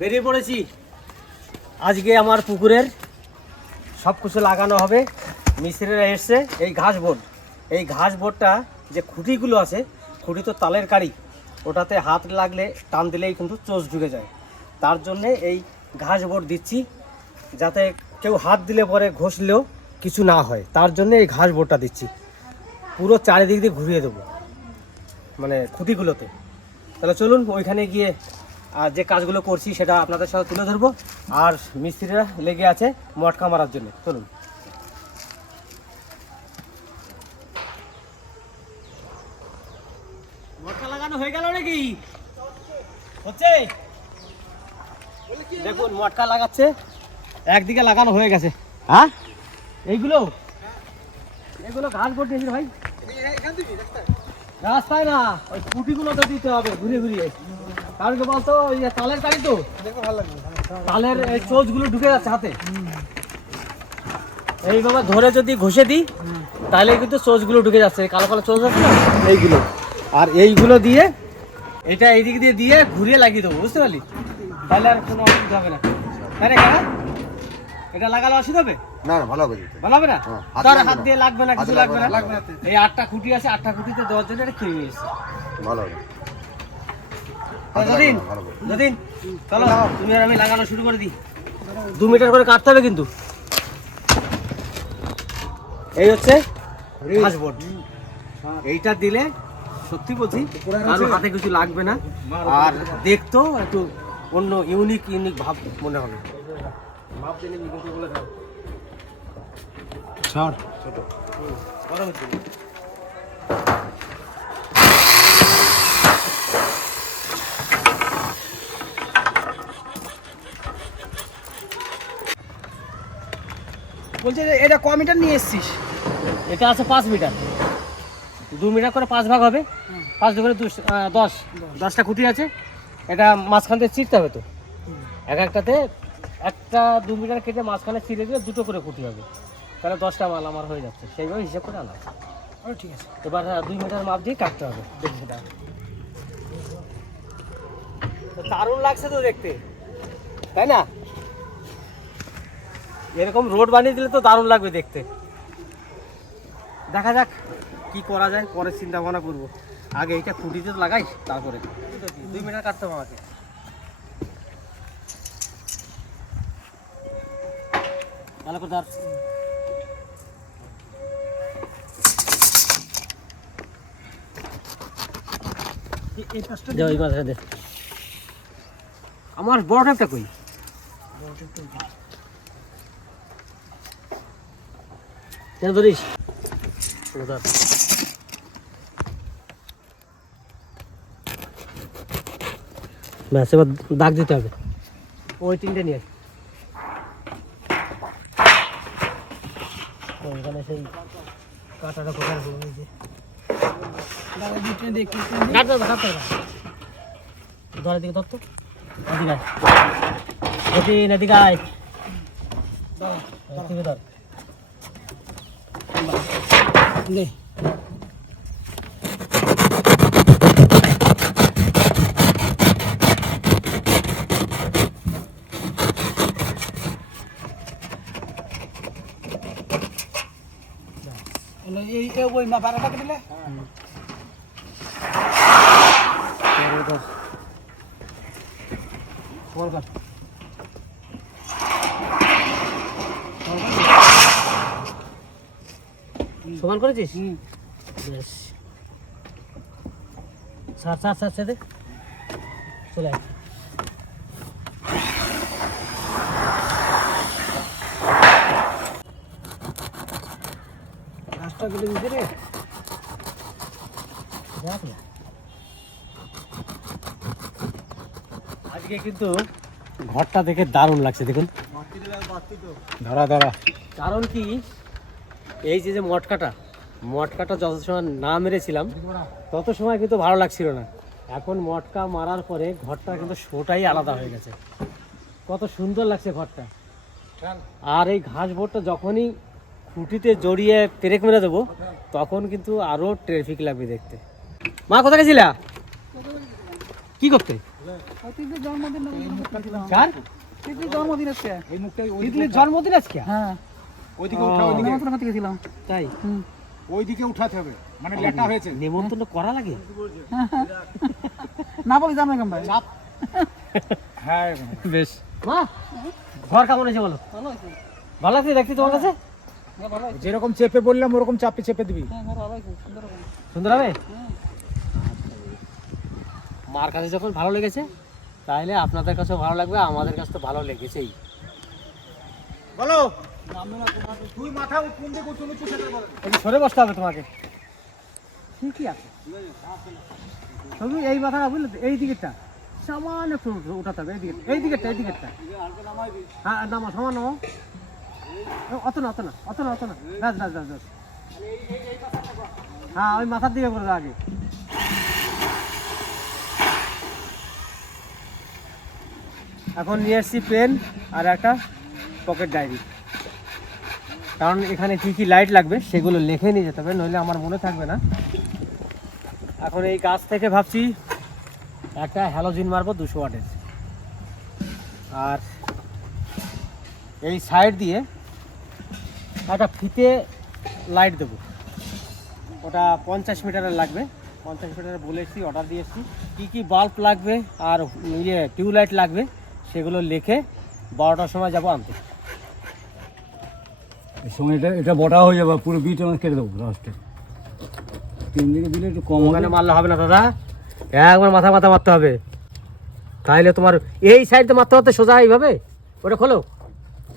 বেরিয়ে পড়েছি। আজকে আমার পুকুরের সব কিছু লাগানো হবে। মিস্ত্রিরা এসছে, এই ঘাস বোর্ড এই ঘাস বোর্ডটা যে খুঁটিগুলো আছে, খুঁটি তো তালের কারি ওটাতে হাত লাগলে টান দিলেই কিন্তু চোষ ঢুকে যায়। তার জন্যে এই ঘাস বোর্ড দিচ্ছি, যাতে কেউ হাত দিলে পরে ঘষলেও কিছু না হয়। তার জন্য এই ঘাস বোর্ডটা দিচ্ছি। পুরো চারিদিক দিয়ে ঘুরিয়ে দেবো মানে খুঁটিগুলোতে। তাহলে চলুন, ওইখানে গিয়ে আর যে কাজগুলো করছি সেটা আপনাদের সাথে তুলে ধরবো। আর মিস্ত্রিরা লেগে আছে মটকা মারার জন্য। চলুন। একদিকে লাগানো হয়ে গেছে। হ্যাঁ? এইগুলো? এগুলো ভাই। রাস্তায় দিতে হবে ঘুরিয়ে ঘুরিয়ে। কারণ কি বলতো ওই তালের কারি তো? তালের এই চোচগুলো ঢুকে যাচ্ছে হাতে। এইভাবে ধরে যদি ঘষে দিই তাহলে কিন্তু চোচগুলো ঢুকে যাচ্ছে। কালো কালো চোচ আছে না? এইগুলো। আর এইগুলো দিয়ে এটা এইদিক দিয়ে দিয়ে ঘুরিয়ে লাগিয়ে দেবো বুঝতে পারলি? তাহলে আর কোনো অসুবিধা হবে না। তাই না এটা লাগালে অসুবিধা হবে? না না ভালো হবে ভালো হবে না? হ্যাঁ, হাতে তার হাত দিয়ে লাগবে না কিছু লাগবে না। লাগবে না, এই আটটা খুঁটি আছে আটটা খুঁটিতে দেওয়ার জন্য এটা কিনে নিয়ে ভালো হবে। চলো তুমি আর আমি লাগানো শুরু করে দিই। দু মিটার করে কাটতে হবে কিন্তু। এই হচ্ছে এইটা দিলে সত্যি বলছি কারও হাতে কিছু লাগবে না। আর দেখতো একটু অন্য ইউনিক ইউনিক ভাব মনে হবে। ছাড়। হুম, বলছে যে এটা ক মিটার নিয়ে এসছিস? এটা আছে পাঁচ মিটার। দু মিটার করে পাঁচ ভাগ হবে। পাঁচ দু করে দুশ- দশ। দশটা খুঁটি আছে। এটা মাঝখান থেকে চিরতে হবে তো। এক একটাতে একটা দু মিটার কেটে মাঝখানে চিরে দিলে দুটো করে খুঁটি হবে। তাহলে দশটা মাল আমার হয়ে যাচ্ছে। সেইভাবে হিসাব করে আনা। ঠিক আছে। এবার দুই মিটার মাপ দিয়ে কাটতে হবে। দেখি সেটা। দারুণ লাগছে তো দেখতে। তাই না? এরকম রোড বানিয়ে দিলে তো দারুণ লাগবে দেখতে। দেখা যাক কি করা যায় পরে চিন্তা ভাবনা করব। আগে এইটা খুঁটিতে তো লাগাই তারপরে। দুই মিনিট কাটতে হবে আমাকে। ভালো করে আমার বড় ট্যাপটা কেন ধরিস? ব্যাস, এবার দাগ দিতে হবে। ওই তিনটে নিয়ে এখানে সেই কাটাটা কোথায় দিকে ধর তো। এদিকে আয়। এদিন এদিকে আয়। এদিকে ধর। নে হলো এই এই ওই মা বারোটা দিলে এবারে ধর সমান কর সমান করেছিস? বেশ। সার সার সার সাথে চলে আয়। রাস্তা গুলো দিতে রে। আজকে কিন্তু ঘরটা দেখে দারুণ লাগছে দেখুন। ধরা ধরা। কারণ কি? এই যে যে মটকাটা মটকাটা যত সময় না মেরেছিলাম তত সময় কিন্তু ভালো লাগছিল না। এখন মটকা মারার পরে ঘরটা কিন্তু শোটাই আলাদা হয়ে গেছে। কত সুন্দর লাগছে ঘরটা। আর এই ঘাস বোর্ডটা যখনই খুঁটিতে জড়িয়ে পেরেক মেরে দেবো তখন কিন্তু আরও ট্রাফিক লাগবে দেখতে। মা কোথায় গেছিলা? কি করতে? জন্মদিন আজকে জন্মদিন আজকে? হ্যাঁ। ওইদিকে উঠা ওইদিকে। গেছিলাম তাই ওইদিকে উঠাতে হবে। মানে লেটা হয়েছে। নেমন্তন্ন করা লাগে। না বলি জানো কেমন ভাই? চাপ। হ্যাঁ বেশ। মা। ঘর কেমন হয়েছে বলো? ভালো আছে। লাগছে দেখছি তোমার কাছে? হ্যাঁ, আছে। যেরকম চেপে বললাম ওরকম চাপে চেপে দিবি। হ্যাঁ ঘর ভালো আছে। সুন্দর হবে সুন্দর হবে? মার কাছে যখন ভালো লেগেছে তাহলে আপনাদের কাছেও ভালো লাগবে আমাদের কাছে তো ভালো লেগেছেই। বলো। সরে বসতে হবে তোমাকে। ঠিকই আছে? তবে এই মাথাটা বুঝলে এই দিকেরটা। সামান্য একটু উঠাতে হবে, এই দিকে এই দিকেরটা এই দিকেরটা। হ্যাঁ নামো, সমান অত না অত না অত না অত না। ব্যাস ব্যাস ব্যাস ব্যাস। হ্যাঁ ওই মাথার দিকে করে দাও আগে। এখন নিয়ে এসছি পেন আর একটা পকেট ডায়েরি। কারণ এখানে কি কি লাইট লাগবে সেগুলো লিখে নিয়ে যেতে হবে, নইলে আমার মনে থাকবে না। এখন এই গাছ থেকে ভাবছি একটা হ্যালোজিন মারবো দুশো ওয়াটের। আর এই সাইড দিয়ে একটা ফিতে লাইট দেবো। ওটা পঞ্চাশ মিটারের লাগবে। পঞ্চাশ মিটারের বলে এসেছি অর্ডার দিয়ে এসেছি। কী কী বাল্ব লাগবে আর ইয়ে টিউবলাইট লাগবে সেগুলো লিখে বারোটার সময় যাব আনতে। এর সঙ্গে এটা এটা বটা হয়ে যাবে পুরো বিট আমরা কেটে দেবো লাস্টে তিন দিকে দিলে একটু কম ওখানে মারলে হবে না দাদা। একবার মাথা মাথা মারতে হবে। তাইলে তোমার এই সাইডে মারতে মারতে সোজা এইভাবে? ওটা খোলো।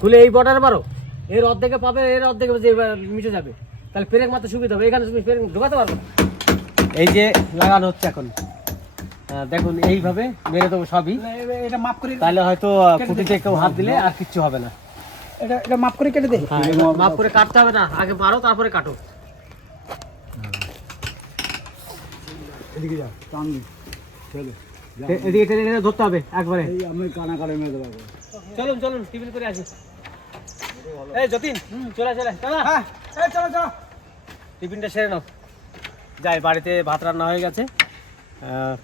খুলে এই বর্ডার মারো। এর অর্ধেকে পাবে এর অর্ধেকে যে মিশে যাবে। তাহলে পেরেক মারতে সুবিধা হবে। এখানে তুমি পেরেক ঢোকাতে পারবে এই যে লাগানো হচ্ছে এখন। দেখুন এইভাবে মেরে দেবো সবই। এটা মাপ করে তাহলে হয়তো খুঁটিতে কেউ হাত দিলে আর কিচ্ছু হবে না। এটা এটা মাপ করে কেটে দে। হ্যাঁ মাপ করে কাটতে হবে না। আগে মারো তারপরে কাটো। এদিকে যাও টানবি। চলো এদিকে টেনে টেনে ধরতে হবে একবারে। এই আমি কানা কালে মেরে দেবো চলুন চলুন টিফিন করে আসি। এই যতীন চলে চলে চলো। হ্যাঁ চলো চলো। টিফিনটা সেরে নাও। যাই বাড়িতে ভাত রান্না হয়ে গেছে।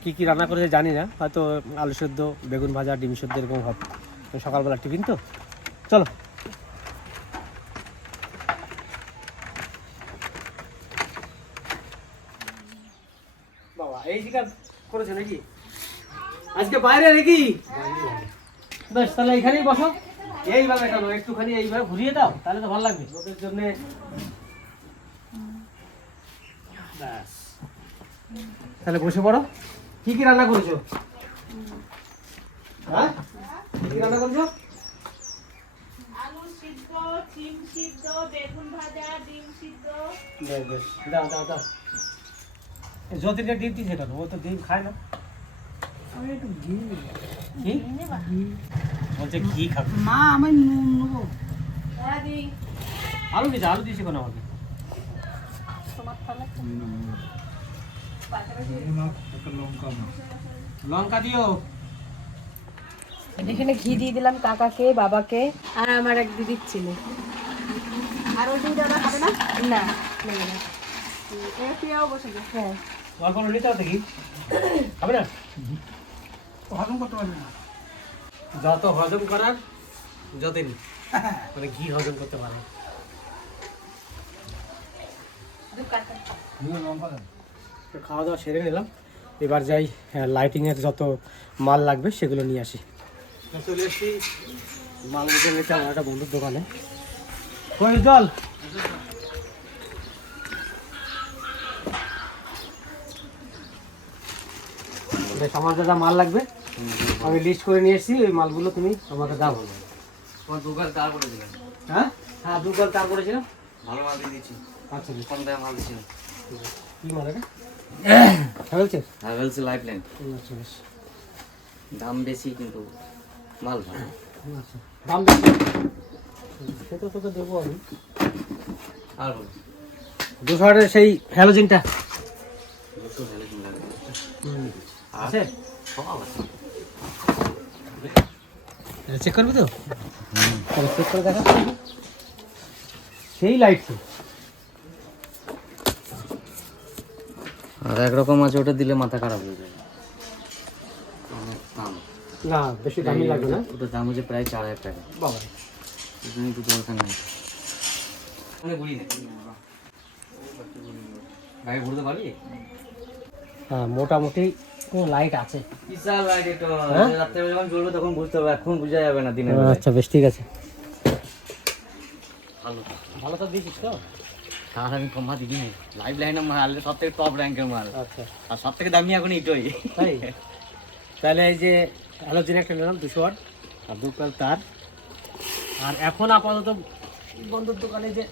কি কি রান্না করেছে জানি না। হয়তো আলু সেদ্ধ বেগুন ভাজা ডিম সেদ্ধ এরকম হবে। সকালবেলা টিফিন তো। চলো। বাবা এই শিকার করেছ নাকি? আজকে বাইরে নাকি? বেশ তাহলে এখানেই বসো। এইভাবে কেন একটুখানি এইভাবে ঘুরিয়ে দাও তাহলে তো ভালো লাগবে। ওদের জন্য। ব্যাস। তাহলে বসে পড়ো। কি কি রান্না করেছ? হ্যাঁ? কি রান্না করেছ? আলু সিদ্ধ সিম সিদ্ধ বেগুন ভাজা ডিম সিদ্ধ। দাও দাও দাও। ডিম দিছে কেন ও তো ডিম খায় না। কি? বলছে ঘি খাবে। মা আমি নেব। দিই আলু দিয়েছে আলু দিয়েছে কেন আমাকে লঙ্কা দিও। এখানে ঘি দিয়ে দিলাম কাকাকে বাবাকে। আর আমার এক দিদির ছেলে। আর ওই দিদিটা ওরা খাবে না? না। নেবে না এ প্রিয়াও বসে হ্যাঁ। অল্প নিতে হবে কি? হবে না? হজম করতে পারবি না। যত হজম করার যতদিন মানে ঘি হজম করতে পারে। খাওয়া দাওয়া সেরে নিলাম। এবার যাই লাইটিংয়ের যত মাল লাগবে সেগুলো নিয়ে আসি। চলে এসেছি মালগুলো নিতে আমার একটা বন্ধুর দোকানে। কই জল আমার যা যা মাল লাগবে আমি লিস্ট করে নিয়ে এসেছি ওই মালগুলো তুমি আমাকে দাও। তোমার দুবার তার করে দিলেন হ্যাঁ? হ্যাঁ দুবার তার করেছিলাম। ভালো মাল দিয়ে দিচ্ছি আচ্ছা। কম দামে মাল দিচ্ছি কি মাল এটা? হ্যাভেলসের হ্যাভেলস লাইফ লাইন আচ্ছা বেশ। দাম বেশি কিন্তু মাল ভালো। আচ্ছা। দাম বেশি? সেটা তোকে দেবো আমি। আর বলো। দুশো সেই হ্যালোজিনটা দুশো হ্যালোজিন লাগে আছে? চেক করবি তো? চেক করে দেখা সেই লাইট তো। আর একরকম আছে ওটা দিলে মাথা খারাপ হয়ে যাবে না বেশি দামি লাগবে না। ওটার দাম হচ্ছে প্রায় চার হাজার টাকা। বাবা। এখানে একটু দরকার নাই। মানে ঘুরি না। গাড়ি ঘুরতে পারবি? হ্যাঁ মোটামুটি লাইট আছে। বিশাল লাইট এটা হ্যাঁ? যখন জ্বলবে তখন বুঝতে হবে এখন বোঝা যাবে না দিনের আচ্ছা বেশ ঠিক আছে। ভালো। ভালো তো তো? আর আমি কমা দিবি না লাইভ লাইনে মাল সব থেকে টপ র্যাঙ্কের মাল আচ্ছা। আর সব থেকে দামি এখন তাই? তাহলে এই যে হ্যালোজিন একটা নিলাম দুশো ওয়াট। আর দু তার। আর এখন আপাতত বন্ধুর দোকানে যে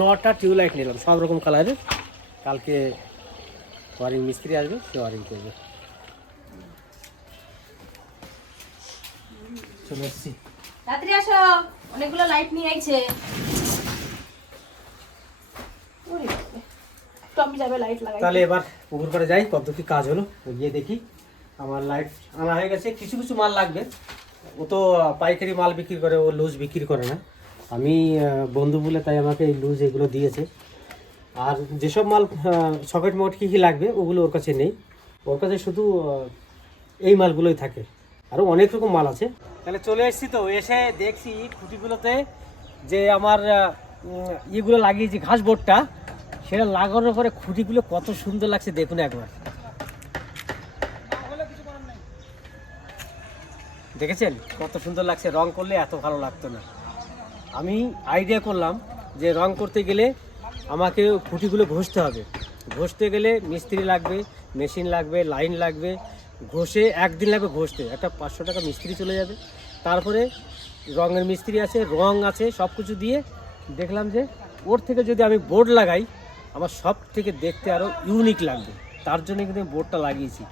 নটা টিউবলাইট নিলাম সব রকম কালারের কালকে ওয়ারিং মিস্ত্রি আসবে সে ওয়ারিং করবে। চলে এসছি। রাত্রি আসো অনেকগুলো লাইট নিয়ে আইছে। টমি যাবে লাইট লাগাই তাহলে এবার পুকুর করে যাই কত কি কাজ হলো গিয়ে দেখি। আমার লাইট আনা হয়ে গেছে কিছু কিছু মাল লাগবে। ও তো পাইকারি মাল বিক্রি করে ও লুজ বিক্রি করে না। আমি বন্ধু বলে তাই আমাকে এই লুজ এগুলো দিয়েছে। আর যেসব মাল সকেট মকেট কী কী লাগবে ওগুলো ওর কাছে নেই। ওর কাছে শুধু এই মালগুলোই থাকে। আরও অনেক রকম মাল আছে। তাহলে চলে এসেছি তো, এসে দেখছি খুঁটিগুলোতে যে আমার ইয়েগুলো লাগিয়েছি ঘাস বোর্ডটা, সেটা লাগানোর পরে খুঁটিগুলো কত সুন্দর লাগছে দেখুন একবার। দেখেছেন? কত সুন্দর লাগছে, রং করলে এত ভালো লাগতো না। আমি আইডিয়া করলাম যে রং করতে গেলে আমাকে খুঁটিগুলো ঘষতে হবে। ঘষতে গেলে মিস্ত্রি লাগবে মেশিন লাগবে লাইন লাগবে ঘষে, একদিন লাগবে ঘষতে। একটা পাঁচশো টাকা মিস্ত্রি চলে যাবে। তারপরে রঙের মিস্ত্রি আছে, রং আছে সব কিছু দিয়ে দেখলাম যে ওর থেকে যদি আমি বোর্ড লাগাই, আমার সব থেকে দেখতে আরও ইউনিক লাগবে। তার জন্য কিন্তু আমি বোর্ডটা লাগিয়েছি।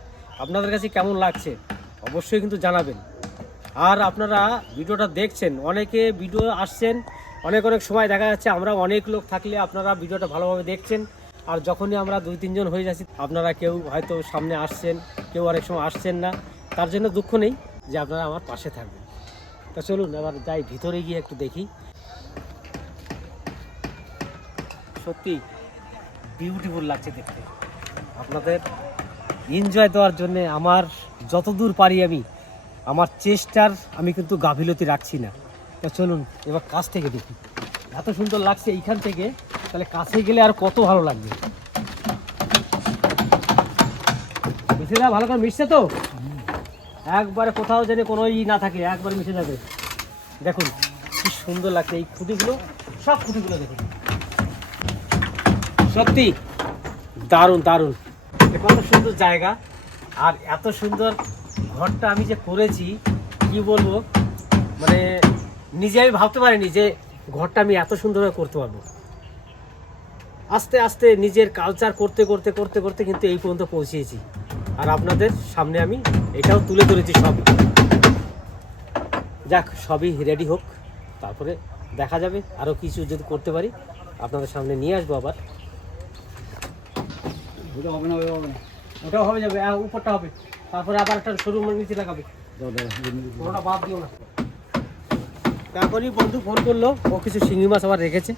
আপনাদের কাছে কেমন লাগছে? অবশ্যই কিন্তু জানাবেন। আর আপনারা ভিডিওটা দেখছেন, অনেকে ভিডিও আসছেন, অনেক অনেক সময় দেখা যাচ্ছে আমরা অনেক লোক থাকলে আপনারা ভিডিওটা ভালোভাবে দেখছেন। আর যখনই আমরা দুই, তিনজন হয়ে যাচ্ছি, আপনারা কেউ হয়তো সামনে আসছেন, কেউ অনেক সময় আসছেন না। তার জন্য দুঃখ নেই যে আপনারা আমার পাশে থাকবেন। তা চলুন, এবার যাই ভিতরে গিয়ে একটু দেখি। সত্যি বিউটিফুল লাগছে দেখতে। আপনাদের এনজয় দেওয়ার জন্য আমার যতদূর পারি আমি, আমার চেষ্টার আমি কিন্তু গাফিলতি রাখছি না। তা চলুন, এবার কাছ থেকে দেখি। এত সুন্দর লাগছে এইখান থেকে। তাহলে কাছে গেলে আর কত ভালো লাগবে? মিশে ভালো করে মিশছে তো? একবারে কোথাও যেন কোনো ই না থাকে, একবারে মিশে যাবে। দেখুন, কি সুন্দর লাগছে এই খুঁটিগুলো, সব খুঁটিগুলো দেখুন। সত্যি, দারুণ দারুণ। কত সুন্দর জায়গা। আর এত সুন্দর ঘরটা আমি যে করেছি, কি বলব? মানে নিজে আমি ভাবতে পারিনি যে ঘরটা আমি এত সুন্দরভাবে করতে পারব। আস্তে আস্তে নিজের কালচার করতে করতে করতে করতে কিন্তু এই পর্যন্ত পৌঁছিয়েছি। আর আপনাদের সামনে আমি এটাও তুলে ধরেছি সব। যাক সবই রেডি হোক তারপরে দেখা যাবে আরও কিছু যদি করতে পারি আপনাদের সামনে নিয়ে আসব আবার। ওটা হবে না ওটা হবে না। ওটাও হবে যাবে হ্যাঁ উপরটা হবে। তারপরে আবার একটা শোরুমের নিচে লাগাবে। বাদ দিও না। তারপরেই বন্ধু ফোন করল ও কিছু শিঙি মাছ আবার রেখেছে।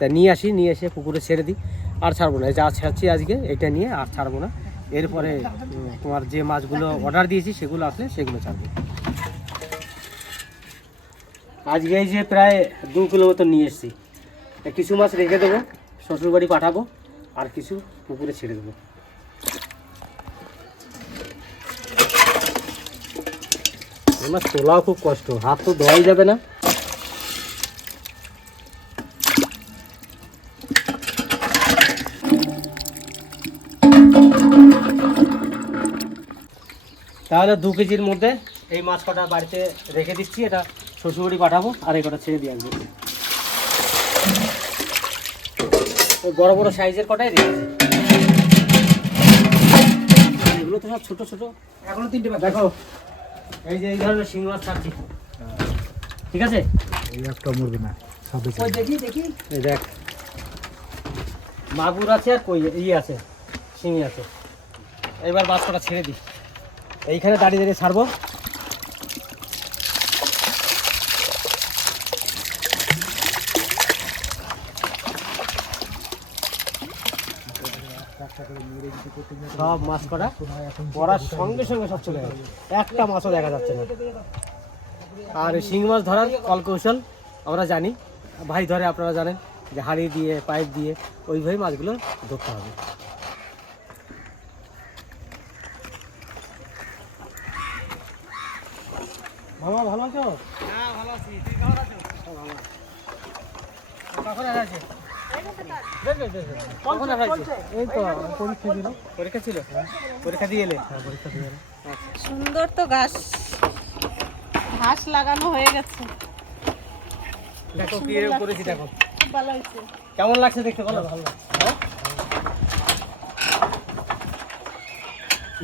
তা নিয়ে আসি, নিয়ে এসে পুকুরে ছেড়ে দিই, আর ছাড়বো না। যা ছাড়ছি আজকে, এটা নিয়ে আর ছাড়বো না। এরপরে তোমার যে মাছগুলো অর্ডার দিয়েছি, সেগুলো আসলে সেগুলো ছাড়বো। আজকে এই যে প্রায় দু কিলো মতো নিয়ে এসেছি। কিছু মাছ রেখে দেবো, শ্বশুরবাড়ি পাঠাবো, আর কিছু পুকুরে ছেড়ে দেবো। মাছ তোলাও খুব কষ্ট, হাত তো ধোয়াই যাবে না। তাহলে দু কেজির মধ্যে এই মাছ কটা বাড়িতে রেখে দিচ্ছি এটা শ্বশুরবাড়ি পাঠাবো আর এই কটা ছেড়ে দিয়ে আসব। ওই বড় বড় সাইজের কটাই রেখেছি এগুলো তো সব ছোট ছোট। এখনও তিনটে দেখো এই যে এই ধরনের শিং মাছ ছাড়ছি। ঠিক আছে? এই একটা মরবে না ওই দেখি দেখি। এই দেখ মাগুর আছে আর কই ইয়ে আছে শিঙি আছে। এবার মাছ কটা ছেড়ে দিই। এইখানে দাঁড়িয়ে দাঁড়িয়ে ছাড়বো। সব মাছ করা পড়ার সঙ্গে সঙ্গে সব চলে গেছে। একটা মাছও দেখা যাচ্ছে না। আর শিং মাছ ধরার কলকৌশল আমরা জানি। ভাই ধরে আপনারা জানেন যে হাড়ি দিয়ে, পাইপ দিয়ে ওইভাবে মাছগুলো ধরতে হবে। মামা ভালো আছো? হ্যাঁ ভালো আছি। তুই কেমন আছো? কখন কখন আসছে পরীক্ষা ছিল? পরীক্ষা দিয়ে এলে? হ্যাঁ পরীক্ষা দিয়ে এলে। সুন্দর তো ঘাস ঘাস লাগানো হয়ে গেছে। দেখো কি এরকম করেছি দেখো। ভালো হয়েছে। কেমন লাগছে দেখতে বলো? ভালো হ্যাঁ?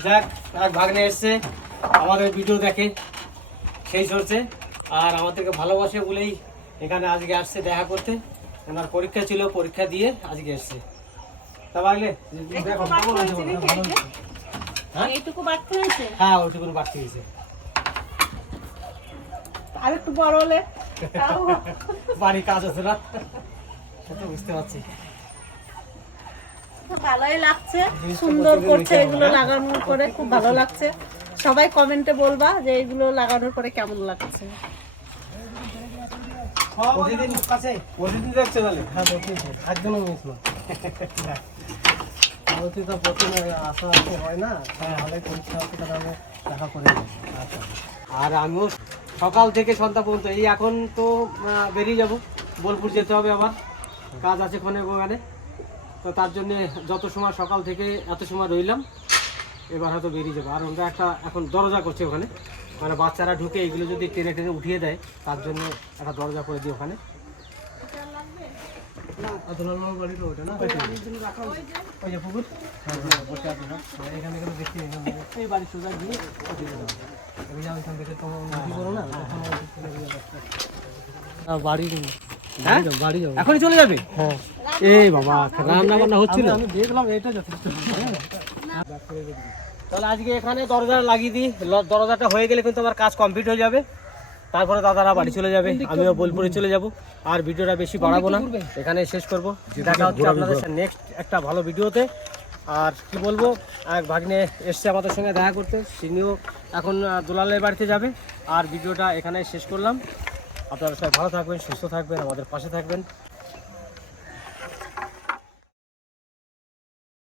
যাক ভাগ্নে এসছে। আমাদের ভিডিও দেখে। সেই চলছে। আর আমাদেরকে ভালোবাসে বলেই এখানে আজকে আসছে দেখা করতে। ওনার পরীক্ষা ছিল পরীক্ষা দিয়ে আজকে এসছে। তা। হ্যাঁ? হ্যাঁ ওইটুকুন বাড়তি হয়েছে। আর একটু বড় হলে? বাড়ি কাজ আছে না? বুঝতে পারছি। ভালোই লাগছে। সুন্দর করছে এগুলো লাগানোর পরে খুব ভালো লাগছে। সবাই কমেন্টে বলবা যে এগুলো লাগানোর পরে কেমন লাগছে। প্রতিদিন কাছে, প্রতিদিন দেখছ হ্যাঁ প্রথমে আসা আসতে হয় না। দেখা করে আচ্ছা। আর আমিও সকাল থেকে সন্ধ্যা পর্যন্ত, এই এখন তো বেরিয়ে যাব। বোলপুর যেতে হবে আবার। কাজ আছে ফোনে ওখানে তো তার জন্য যত সময় সকাল থেকে এত সময় রইলাম এবার হয়তো বেরিয়ে যাবে। আর ওরা একটা এখন দরজা করছে ওখানে। মানে বাচ্চারা ঢুকে এগুলো যদি টেনে টেনে উঠিয়ে দেয় তার জন্য একটা দরজা করে দিই ওখানে? হ্যাঁ, হ্যাঁ, এখানে এখনই চলে যাবে? হ্যাঁ। এই বাবা রান্না বান্না হচ্ছিল? আমি দেখলাম এটা যথেষ্ট। তাহলে আজকে এখানে দরজা লাগিয়ে দিই। দরজাটা হয়ে গেলে কিন্তু আমার কাজ কমপ্লিট হয়ে যাবে। তারপরে দাদারা বাড়ি চলে যাবে, আমিও বোলপুরে চলে যাব। আর ভিডিওটা বেশি বাড়াবো না। এখানে শেষ করব। দেখা হচ্ছে আপনাদের নেক্সট একটা ভালো ভিডিওতে। আর কি বলব, এক ভাগ্নে এসছে আমাদের সঙ্গে দেখা করতে। তিনিও এখন দুলালের বাড়িতে যাবে। আর ভিডিওটা এখানে শেষ করলাম। আপনারা সবাই ভালো থাকবেন, সুস্থ থাকবেন, আমাদের পাশে থাকবেন।